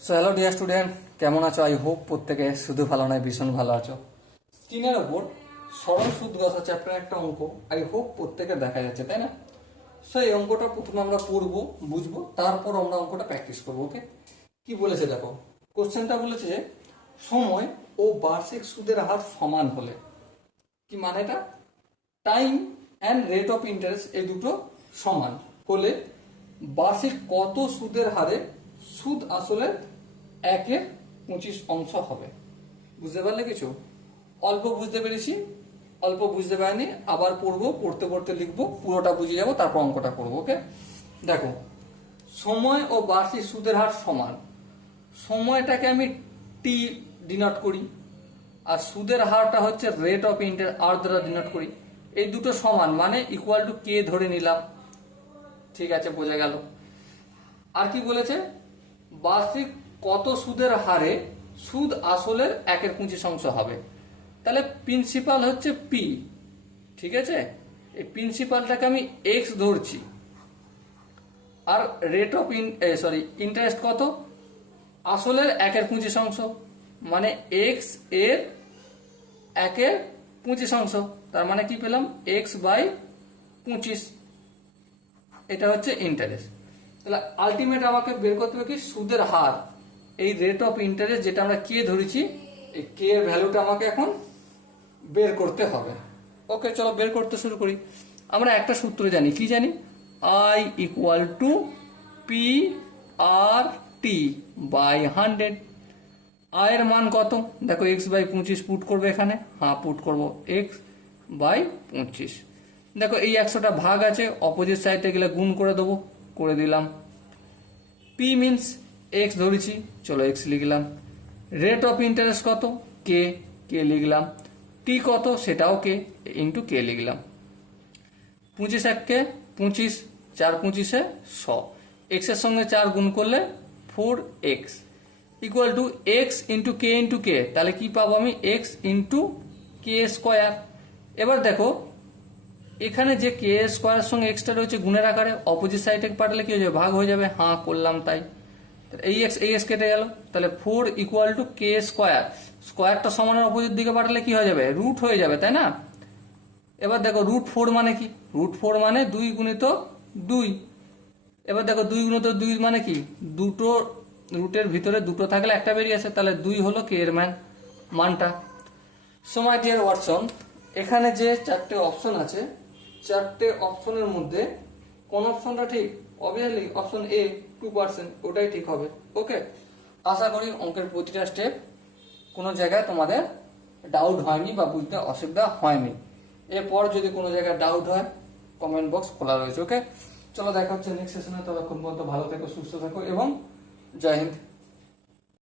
So hello dear student, কেমন আছো? I hope প্রত্যেকে শুধু ভালো নয় ভীষণ ভালো আছো। স্ক্রিনের ওপর সরল সুদ গসা চ্যাপ্টার একটা অঙ্ক আই হোপ প্রত্যেকে দেখা যাচ্ছে, তাই না? সো এই অঙ্কটা প্রথমে আমরা পড়বো, বুঝবো, তারপর আমরা অঙ্কটা প্র্যাকটিস করবো। ওকে, কি বলেছে দেখো। কোশ্চেনটা বলেছে যে সময় ও বার্ষিক সুদের হার সমান হলে, কি মানে এটা, time and rate of interest এই দুটো সমান হলে বার্ষিক কত সুদের হারে সুদ আসলে 1/25 হবে। বুঝতে পারলে কিছু? অল্প বুঝতে পেরেছি, অল্প বুঝতে পারিনি, আবার পড়বো, পড়তে পড়তে লিখবো, পুরোটা বুঝে যাবো, তারপর অঙ্কটা করবো। ওকে, দেখো, সময় ও বার্ষিক সুদের হার সমান। সময়টাকে আমি টি ডিনোট করি, আর সুদের হারটা হচ্ছে রেট অফ ইন্টারেস্ট আর দ্বারা ডিনোট করি। এই দুটো সমান মানে ইকুয়াল টু কে ধরে নিলাম। ঠিক আছে, বোঝা গেল। আর কি বলেছে, বার্ষিক কত সুদের হারে সুদ আসলের 1/25 হবে। তাহলে প্রিন্সিপাল হচ্ছে পি, ঠিক আছে। এই প্রিন্সিপালটাকে আমি এক্স ধরছি, আর রেট অফ ইন্টারেস্ট কত, আসলের 1/25, মানে এক্স এর 1/25। তার মানে কি পেলাম, x/25। এটা হচ্ছে ইন্টারেস্ট। তাহলে আলটিমেট আমাকে বের করতে হবে কি, সুদের হার। এই রেট অফ ইন্টারেস্ট যেটা আমরা কে ধরেছি, এই কে এর ভ্যালুটা আমাকে এখন বের করতে হবে। ওকে, চলো বের করতে শুরু করি। আমরা একটা সূত্র জানি, কি জানি, I equal to P R T by 100। আয়ের মান কত, দেখো x/25 পুট করবে এখানে, হ্যাঁ পুট করবো x/25। দেখো এই 100টা ভাগ আছে, অপোজিট সাইডে গেলে গুণ করে দেবো, করে দিলাম। পি মিনস এক্স ধরেছি, চলো এক্স লিখলাম। রেট অফ ইন্টারেস্ট কত, কে, কে লিখলাম। টি কত, সেটাও কে, ইন্টু কে লিখলাম। 25 25, 4×25 100। এক্স এর সঙ্গে 4 গুণ করলে 4x equal to x into k, তাহলে কি পাবো আমি, এক্স ইন্টু কে স্কোয়ার। এবার দেখো এখানে যে কে স্কোয়ারের সঙ্গে এক্সটা রয়েছে গুণের আকারে, অপোজিট সাইডে পাঠালে কি হয়ে যাবে, ভাগ হয়ে যাবে, হ্যাঁ করলাম তাই। এই এক্স কেটে গেল, তাহলে 4 ইকুয়াল টু কে স্কোয়ার। স্কোয়ারটা সমানের অপোজিট দিকে পাঠালে কি হয়ে যাবে, রুট হয়ে যাবে, তাই না? এবার দেখো √4 মানে কি, √4 মানে 2×2। এবার দেখো 2×2 মানে কি, দুটো রুটের ভিতরে দুটো থাকলে একটা বেরিয়ে আসে, তাহলে 2 হলো কে এর মানটা। সো মাই ডিয়ার ওয়াটসন, এখানে যে 4টে অপশন আছে, 4টে অপশনের মধ্যে কোন অপশনটা ঠিক, অবভিয়াসলি অপশন এ 2%, ওটাই ঠিক হবে। ওকে, আশা করি অঙ্কের প্রতিটা স্টেপ কোনো জায়গায় তোমাদের ডাউট হয়নি বা বুঝতে অসুবিধা হয়নি। এরপর যদি কোনো জায়গায় ডাউট হয়, কমেন্ট বক্স খোলা রয়েছে। ওকে, চলো দেখা হচ্ছে নেক্সট সেশনে। ততক্ষণ পর্যন্ত ভালো থেকো, সুস্থ থাকো এবং জয় হিন্দ।